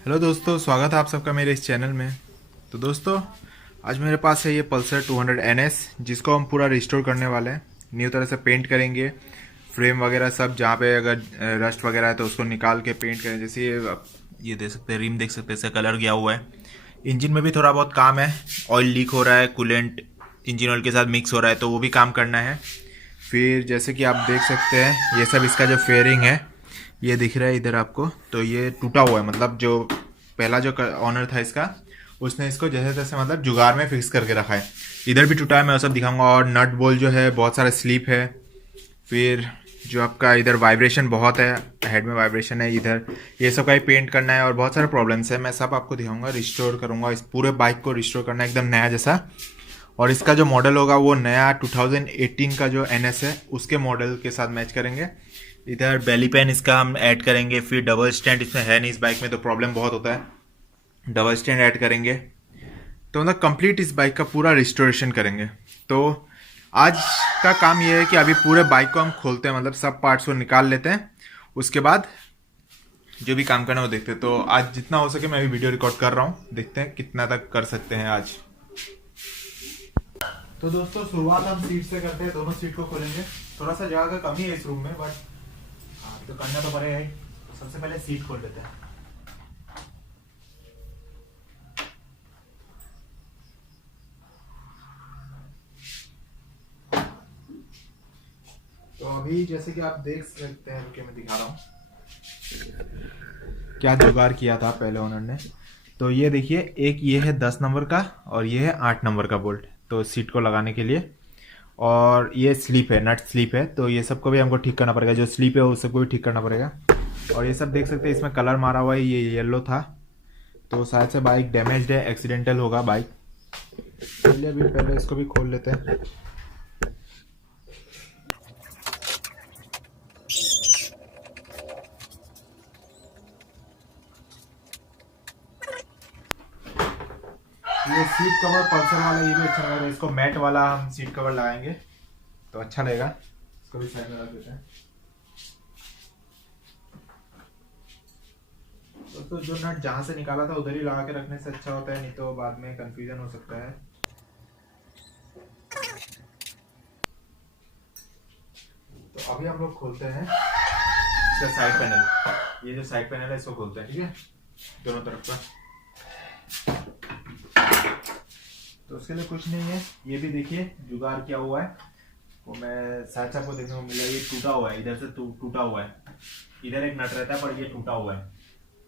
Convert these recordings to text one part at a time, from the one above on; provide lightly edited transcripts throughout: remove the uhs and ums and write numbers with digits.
Hello दोस्तों, स्वागत है आप सबका मेरे इस चैनल में। तो दोस्तों, आज मेरे पास है ये पल्सर 200 NS, जिसको हम पूरा रिस्टोर करने वाले हैं। न्यू तरह से पेंट करेंगे, फ्रेम वगैरह सब, जहाँ पे अगर रस्ट वगैरह है तो उसको निकाल के पेंट करें। जैसे ये देख सकते हैं, रिम देख सकते हैं, इसका कलर गया हुआ है। इंजन में भी थोड़ा बहुत काम है, ऑयल लीक हो रहा है, कूलेंट इंजन ऑयल के साथ मिक्स हो रहा है, तो वो भी काम करना है। फिर जैसे कि आप देख सकते हैं, ये सब इसका जो फेयरिंग है, ये दिख रहा है इधर आपको, तो ये टूटा हुआ है। मतलब जो पहला जो ऑनर था इसका, उसने इसको जैसे तैसे मतलब जुगाड़ में फिक्स करके रखा है। इधर भी टूटा है, मैं वो सब दिखाऊंगा। और नट बोल्ट जो है बहुत सारा स्लिप है। फिर जो आपका इधर वाइब्रेशन बहुत है, हेड में वाइब्रेशन है इधर, ये सब का ही पेंट करना है। और बहुत सारे प्रॉब्लम्स है, मैं सब आपको दिखाऊंगा, रिस्टोर करूंगा। इस पूरे बाइक को रिस्टोर करना है एकदम नया जैसा। और इसका जो मॉडल होगा वो नया 2018 का जो NS है उसके मॉडल के साथ मैच करेंगे। इधर बेली पेन इसका हम ऐड करेंगे। फिर डबल स्टैंड इसमें है नहीं इस बाइक में, तो प्रॉब्लम बहुत होता है। डबल स्टैंड ऐड करेंगे, तो मतलब कंप्लीट इस बाइक का पूरा रिस्टोरेशन करेंगे। तो आज का काम ये है कि अभी पूरे बाइक को हम खोलते हैं, मतलब सब पार्ट्स को निकाल लेते हैं। उसके बाद जो भी काम करना है वो देखते हैं। तो आज जितना हो सके मैं अभी वीडियो रिकॉर्ड कर रहा हूँ, देखते हैं कितना तक कर सकते हैं आज। तो दोस्तों, शुरुआत हम सीट से करते हैं। दोनों सीट को खोलेंगे। थोड़ा सा जगह का कमी है इस रूम में, बट तो करना तो पड़ेगा ही। तो सबसे पहले सीट खोल लेते हैं। तो अभी जैसे कि आप देख सकते हैं, रुकिए मैं दिखा रहा हूँ क्या जुगाड़ किया था पहले ओनर ने। तो ये देखिए, एक ये है 10 नंबर का और ये है 8 नंबर का बोल्ट, तो सीट को लगाने के लिए। और ये स्लीप है, नट स्लीप है, तो ये सबको भी हमको ठीक करना पड़ेगा। जो स्लीप है उस सबको भी ठीक करना पड़ेगा। और ये सब देख सकते हैं, इसमें कलर मारा हुआ है, ये येलो था, तो शायद से बाइक डैमेज्ड है, एक्सीडेंटल होगा बाइक। चलिए अभी पहले इसको भी खोल लेते हैं। ये सीट कवर पल्सर वाला, ये भी अच्छा लग रहा है। इसको मैट वाला हम सीट कवर लगाएंगे तो अच्छा लगेगा। इसको भी साइड में रख देते हैं। तो जो नट जहाँ से निकाला था उधर ही लगा के रखने से अच्छा होता है, नहीं तो बाद में कंफ्यूजन हो सकता है। तो अभी हम लोग खोलते हैं इसका साइड पैनल। ये जो साइड पैनल है इसको खोलते हैं, ठीक है, दोनों तरफ का। तो उसके लिए कुछ नहीं है, ये भी देखिए जुगाड़ किया हुआ है। वो मैं साथ आपको देखने को मिला, ये टूटा हुआ है, इधर से टूटा हुआ है। इधर एक नट रहता है पर ये टूटा हुआ है,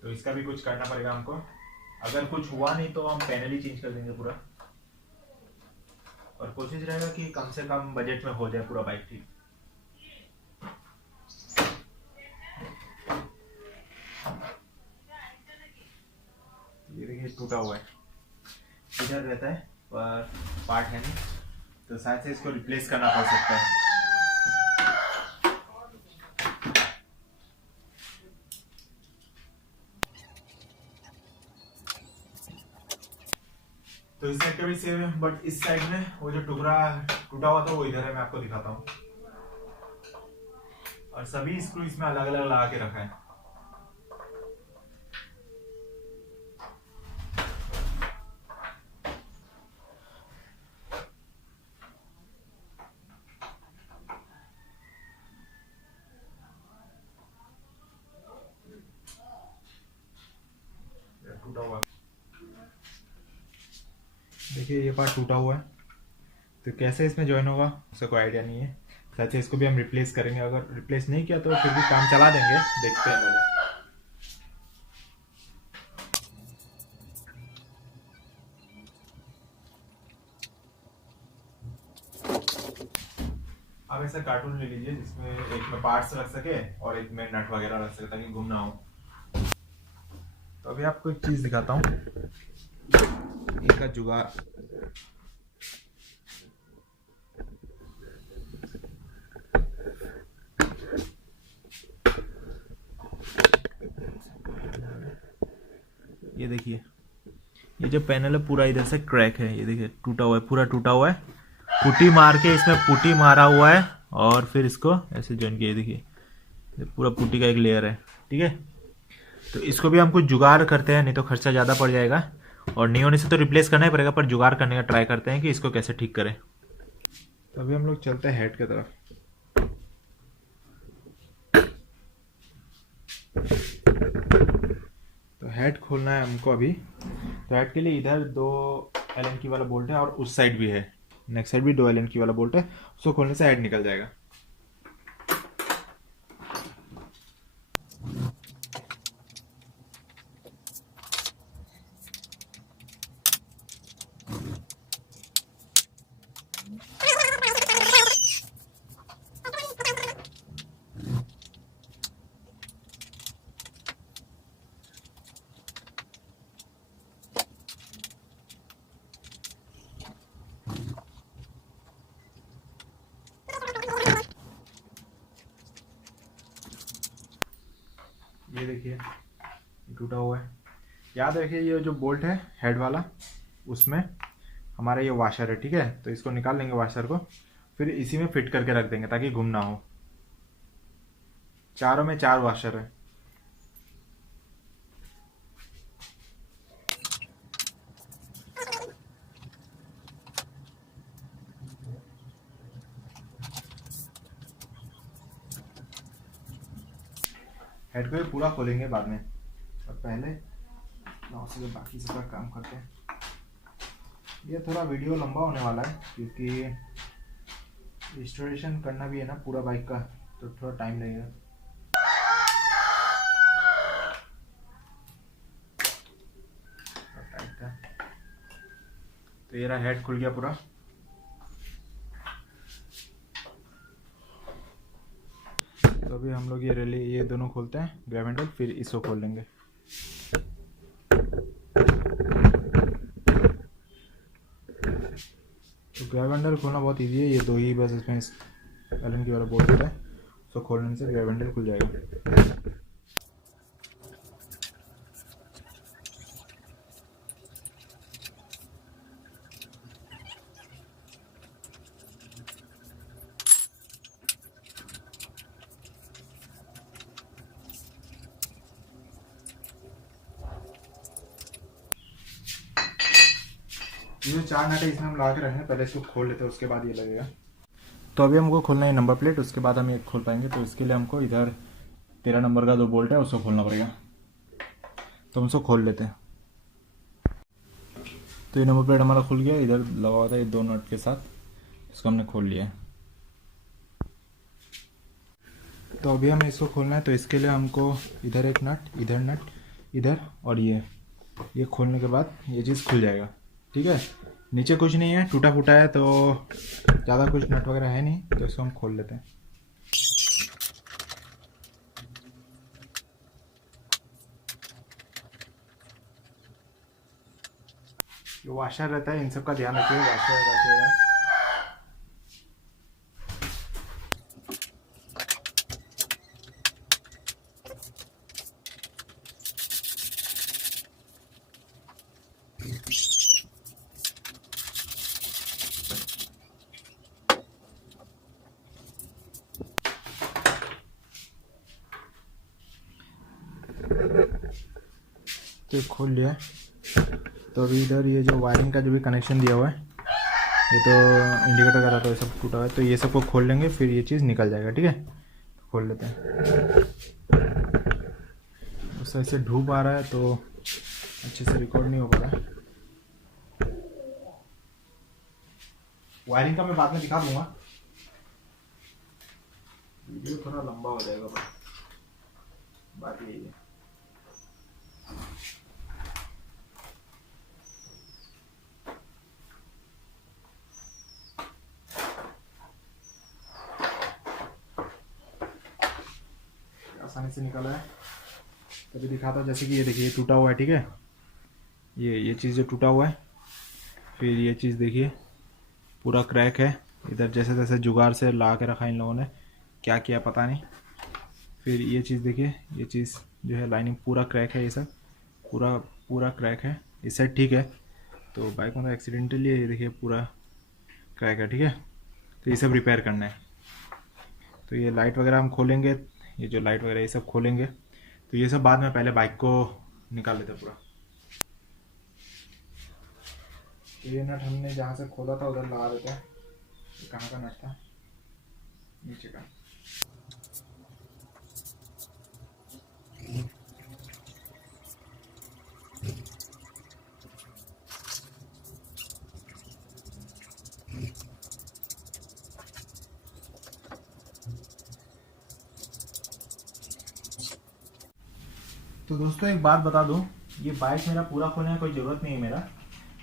तो इसका भी कुछ करना पड़ेगा हमको। अगर कुछ हुआ नहीं तो हम पैनल ही चेंज कर देंगे पूरा। और कोशिश रहेगा कि कम से कम बजट में हो जाए पूरा बाइक ठीक। ये देखिए टूटा हुआ है, इधर रहता है पर पार्ट है नहीं, तो शायद से इसको रिप्लेस करना पड़ सकता है। तो इस साइड का भी सेम है, बट इस साइड में वो जो टुकड़ा टूटा हुआ था वो इधर है, मैं आपको दिखाता हूँ। और सभी स्क्रू इसमें अलग अलग लगा के रखा है। टूटा हुआ, देखिए ये पार्ट टूटा हुआ है, तो कैसे इसमें ज्वाइन होगा उसका कोई आइडिया नहीं है। शायद से इसको भी हम रिप्लेस करेंगे। अगर रिप्लेस नहीं किया तो फिर भी काम चला देंगे, देखते हैं पहले। आप ऐसा कार्टून ले लीजिए जिसमें एक में पार्ट्स रख सके और एक में नट वगैरह रख सके, ताकि गुम ना हो। तो अभी आपको एक चीज दिखाता हूँ, इनका जुगाड़। ये देखिए, ये जो पैनल है पूरा इधर से क्रैक है, ये देखिए टूटा हुआ है, पूरा टूटा हुआ है। पुट्टी मार के इसमें पुट्टी मारा हुआ है और फिर इसको ऐसे जॉइन किया, देखिए ये पूरा पुट्टी का एक लेयर है, ठीक है। तो इसको भी हम कुछ जुगाड़ करते हैं, नहीं तो खर्चा ज़्यादा पड़ जाएगा। और नहीं होने से तो रिप्लेस करना ही पड़ेगा, पर जुगाड़ करने का ट्राई करते हैं कि इसको कैसे ठीक करें। तो अभी हम लोग चलते हैं हेड की तरफ। तो हेड खोलना है हमको अभी। तो हेड के लिए इधर 2 Allen की वाला बोल्ट है और उस साइड भी है, नेक्स्ट साइड भी 2 Allen की वाला बोल्ट है। उसको खोलने से हेड निकल जाएगा। ये देखिए टूटा हुआ है। याद रखिए ये जो बोल्ट है हेड वाला, उसमें हमारा ये वाशर है, ठीक है। तो इसको निकाल लेंगे वाशर को, फिर इसी में फिट करके रख देंगे ताकि घुम ना हो। चारों में 4 वाशर है। हेड को भी पूरा खोलेंगे बाद में, और पहले से बाकी सबका काम करते हैं। ये थोड़ा वीडियो लंबा होने वाला है क्योंकि रिस्टोरेशन करना भी है ना पूरा बाइक का, तो थोड़ा टाइम लगेगा। टाइट था। तो ये रहा, हेड खुल गया पूरा। तो अभी हम लोग ये दोनों खोलते हैं, ग्रैब हैंडल, फिर इसको खोल लेंगे। तो ग्रैब हैंडल खोलना बहुत इजी है, ये 2 ही बस इसमें Allen की वाला बोल्ट होता है, उसको खोलने से ग्रैब हैंडल खुल जाएगा। ये जो 4 नट है इसमें हम लगा के रखेंगे, पहले इसको खोल लेते हैं उसके बाद ये लगेगा। तो अभी हमको खोलना है नंबर प्लेट, उसके बाद हम ये खोल पाएंगे। तो इसके लिए हमको इधर 13 नंबर का जो बोल्ट है उसको खोलना पड़ेगा। तो हम उसको खोल लेते हैं। तो ये नंबर प्लेट हमारा खुल गया, इधर लगा हुआ था ये 2 नट के साथ, इसको हमने खोल लिया है। तो अभी हमें इसको खोलना है। तो इसके लिए हमको इधर एक नट, इधर और ये खोलने के बाद ये चीज़ खुल जाएगा, ठीक है। नीचे कुछ नहीं है, टूटा फूटा है, तो ज़्यादा कुछ नट वगैरह है नहीं, तो इसको हम खोल लेते हैं। जो वाशर रहता है इन सब का ध्यान रखिए, वाशर रखिएगा। तो खोल लिया। तो अभी इधर ये जो वायरिंग का जो भी कनेक्शन दिया हुआ है, ये तो इंडिकेटर का था, तो ये सब टूटा हुआ है, तो ये सबको खोल लेंगे, फिर ये चीज़ निकल जाएगा, ठीक है। खोल लेते हैं। उस साइड से धूप आ रहा है तो अच्छे से रिकॉर्ड नहीं हो पा रहा है। वायरिंग का मैं बाद में दिखा दूंगा, वीडियो थोड़ा लंबा हो जाएगा, बात यही है। आसानी से निकला है, तभी दिखाता हूँ। जैसे कि ये देखिए टूटा हुआ है, ठीक है। ये चीज़ जो टूटा हुआ है, फिर ये चीज़ देखिए पूरा क्रैक है। इधर जैसे तैसे जुगाड़ से ला के रखा इन लोगों ने, क्या किया पता नहीं। फिर ये चीज़ देखिए, ये चीज़ जो है लाइनिंग पूरा क्रैक है, ये सब पूरा क्रैक है। इस साइड ठीक है, तो बाइक में एक्सीडेंटली ये देखिए पूरा क्रैक है, ठीक है। तो ये सब रिपेयर करना है। तो ये लाइट वगैरह हम खोलेंगे, ये जो लाइट वगैरह ये सब खोलेंगे। तो ये सब बाद में, पहले बाइक को निकाल लेते पूरा। तो ये नट हमने जहाँ से खोला था उधर लगा देते हैं। कहाँ का नट था? नीचे का। तो दोस्तों एक बात बता दूं, ये बाइक मेरा पूरा खोलने की कोई ज़रूरत नहीं है मेरा,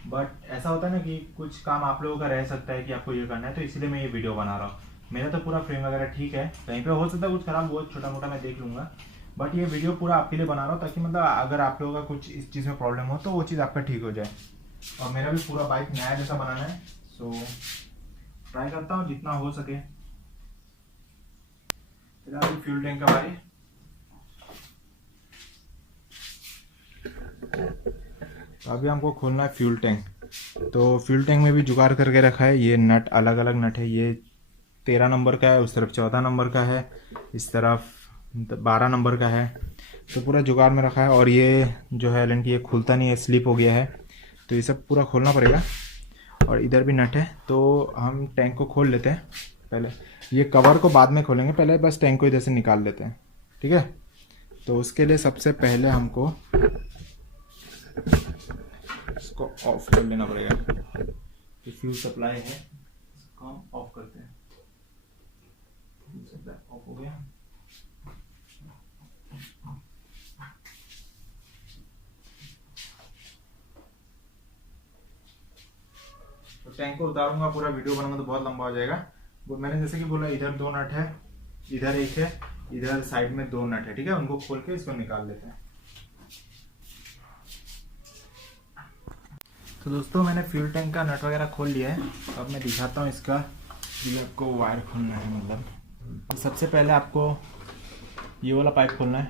बट ऐसा होता है ना कि कुछ काम आप लोगों का रह सकता है कि आपको ये करना है, तो इसलिए मैं ये वीडियो बना रहा हूँ। मेरा तो पूरा फ्रेम वगैरह ठीक है, कहीं पे हो सकता है कुछ खराब, बहुत छोटा मोटा मैं देख लूँगा, बट ये वीडियो पूरा आपके लिए बना रहा हूँ ताकि मतलब अगर आप लोगों का कुछ इस चीज़ में प्रॉब्लम हो तो वो चीज़ आपका ठीक हो जाए। और मेरा भी पूरा बाइक नया जैसा बनाना है, सो ट्राई करता हूँ जितना हो सके। फिलहाल फ्यूल टैंक का बारी। तो अभी हमको खोलना है फ्यूल टैंक। तो फ्यूल टैंक में भी जुगाड़ करके रखा है, ये नट अलग अलग नट है, ये 13 नंबर का है, उस तरफ 14 नंबर का है, इस तरफ 12 नंबर का है। तो पूरा जुगाड़ में रखा है। और ये जो है एलन की ये खुलता नहीं है, स्लिप हो गया है, तो ये सब पूरा खोलना पड़ेगा। और इधर भी नट है, तो हम टैंक को खोल लेते हैं पहले। ये कवर को बाद में खोलेंगे, पहले बस टैंक को इधर से निकाल लेते हैं, ठीक है। तो उसके लिए सबसे पहले हमको इसको ऑफ कर लेना पड़ेगा। तो फ्यूल सप्लाई है, इसको हम ऑफ करते हैं। फ्यूल सप्लाई ऑफ हो गया। तो टैंक को उतारूंगा, पूरा वीडियो बनाऊंगा तो बहुत लंबा हो जाएगा। वो मैंने जैसे कि बोला, इधर 2 नट है, इधर एक है, इधर साइड में 2 नट है, ठीक है। उनको खोल के इसको निकाल लेते हैं। तो दोस्तों मैंने फ्यूल टैंक का नट वगैरह खोल लिया है। अब मैं दिखाता हूँ इसका, ये आपको वायर खोलना है। मतलब सबसे पहले आपको ये वाला पाइप खोलना है,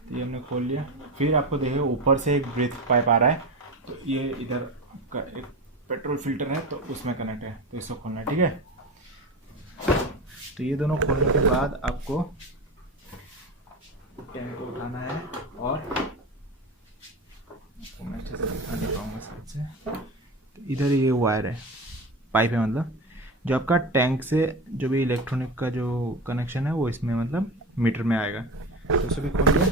तो ये हमने खोल लिया। फिर आपको देखिए ऊपर से एक ब्रेथ पाइप आ रहा है, तो ये इधर का एक पेट्रोल फिल्टर है, तो उसमें कनेक्ट है, तो इसको खोलना है, ठीक है। तो ये दोनों खोलने के बाद आपको टैंक को उठाना है, और मैं अच्छे से दिखा नहीं पाऊंगा साइड से। तो इधर ये वायर है, पाइप है, मतलब जो आपका टैंक से जो भी इलेक्ट्रॉनिक का जो कनेक्शन है वो इसमें मतलब मीटर में आएगा। तो इसे भी खोल लिया।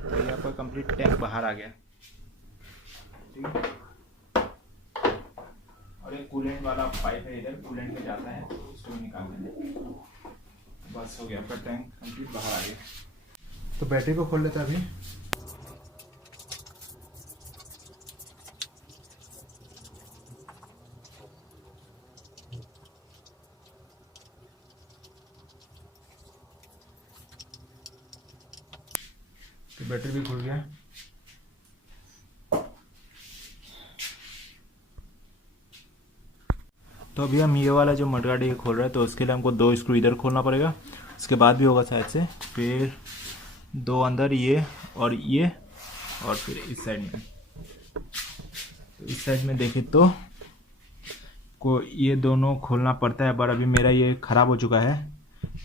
तो ये आपका कंप्लीट टैंक बाहर आ गया, ठीक है। और एक कूलेंट वाला पाइप है, इधर कूलेंट में जाता है, उसको भी निकाल लेंगे। बस हो गया, आपका टैंक कंप्लीट बाहर आ गया। तो बैटरी को खोल लेते हैं अभी। तो बैटरी भी खुल गया। तो अभी हम ये वाला जो मडगाड़ी खोल रहे हैं, तो उसके लिए हमको 2 स्क्रू इधर खोलना पड़ेगा, उसके बाद भी होगा शायद से, फिर 2 अंदर ये, और फिर इस साइड में। तो इस साइड में देखें तो को ये दोनों खोलना पड़ता है, पर अभी मेरा ये ख़राब हो चुका है,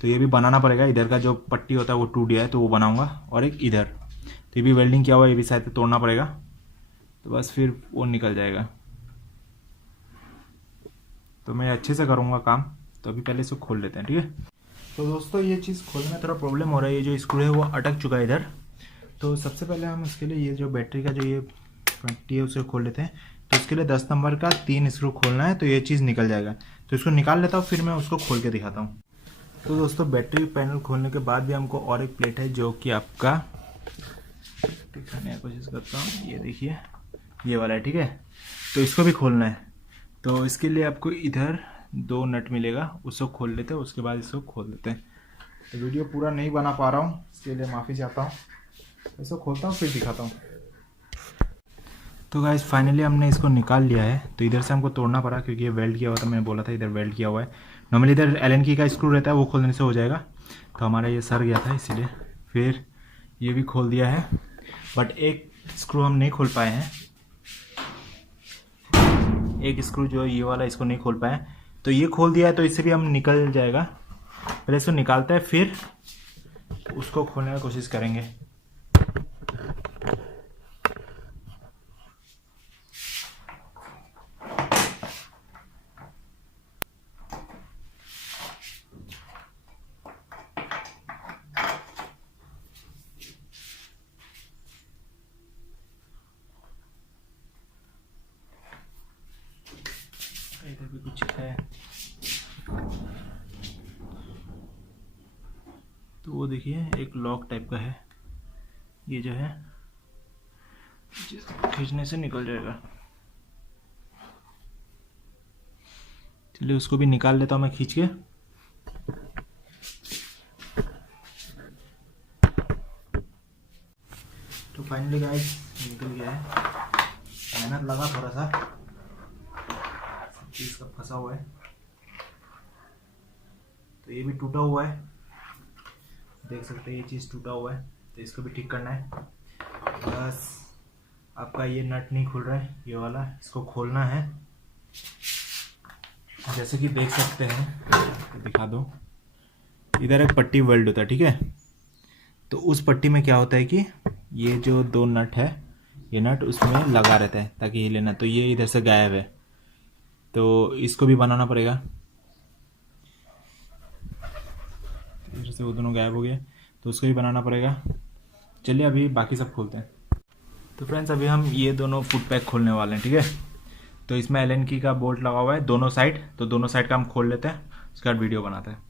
तो ये भी बनाना पड़ेगा। इधर का जो पट्टी होता है वो टूट गया है, तो वो बनाऊंगा। और एक इधर, तो ये भी वेल्डिंग किया हुआ है, ये भी शायद तोड़ना पड़ेगा, तो बस फिर वो निकल जाएगा। तो मैं अच्छे से करूँगा काम। तो अभी पहले इसको खोल लेते हैं, ठीक है। तो दोस्तों ये चीज़ खोलने में थोड़ा प्रॉब्लम हो रहा है, ये जो स्क्रू है वो अटक चुका है इधर। तो सबसे पहले हम इसके लिए ये जो बैटरी का जो ये पट्टी है उसे खोल लेते हैं। तो इसके लिए 10 नंबर का 3 स्क्रू खोलना है, तो ये चीज़ निकल जाएगा। तो इसको निकाल लेता हूँ, फिर मैं उसको खोल के दिखाता हूँ। तो दोस्तों बैटरी पैनल खोलने के बाद भी हमको और एक प्लेट है, जो कि आपका दिखाने की कोशिश करता हूँ, ये देखिए ये वाला है, ठीक है। तो इसको भी खोलना है। तो इसके लिए आपको इधर 2 नट मिलेगा, उसको खोल लेते हैं, उसके बाद इसको खोल देते हैं। तो वीडियो पूरा नहीं बना पा रहा हूँ, इसके लिए माफ़ी चाहता हूँ। इसको खोलता हूँ फिर दिखाता हूँ। तो गाइस फाइनली हमने इसको निकाल लिया है। तो इधर से हमको तोड़ना पड़ा, क्योंकि ये वेल्ड किया हुआ था, मैंने बोला था इधर वेल्ड किया हुआ है। नॉर्मली इधर एलन की का स्क्रू रहता है, वो खोलने से हो जाएगा। तो हमारा ये सर गया था, इसीलिए फिर ये भी खोल दिया है, बट एक स्क्रू हम नहीं खोल पाए हैं। एक स्क्रू जो है ये वाला इसको नहीं खोल पाए, तो ये खोल दिया है तो इससे भी हम निकल जाएगा। पहले इसको निकालते हैं फिर उसको खोलने की कोशिश करेंगे। इधर भी कुछ है तो वो देखिए एक लॉक टाइप का है, ये जो है खींचने से निकल जाएगा। चलिए उसको भी निकाल लेता हूँ मैं खींच के। तो फाइनली गाइस निकल गया है, मेहनत लगा थोड़ा सा, सब चीज़ का फंसा हुआ है। तो ये भी टूटा हुआ है, देख सकते हैं ये चीज़ टूटा हुआ है, तो इसको भी ठीक करना है। बस आपका ये नट नहीं खुल रहा है, ये वाला इसको खोलना है। जैसे कि देख सकते हैं, तो दिखा दो, इधर एक पट्टी वेल्ड होता है, ठीक है। तो उस पट्टी में क्या होता है कि ये जो दो नट है, ये नट उसमें लगा रहता है ताकि ये लेना, तो ये इधर से गायब है, तो इसको भी बनाना पड़ेगा। इधर से वो दोनों गायब हो गए, तो उसको भी बनाना पड़ेगा। चलिए अभी बाकी सब खोलते हैं। तो फ्रेंड्स अभी हम ये दोनों फुट पैक खोलने वाले हैं, ठीक है। तो इसमें एलन की का बोल्ट लगा हुआ है दोनों साइड, तो दोनों साइड का हम खोल लेते हैं, उसके बाद वीडियो बनाते हैं।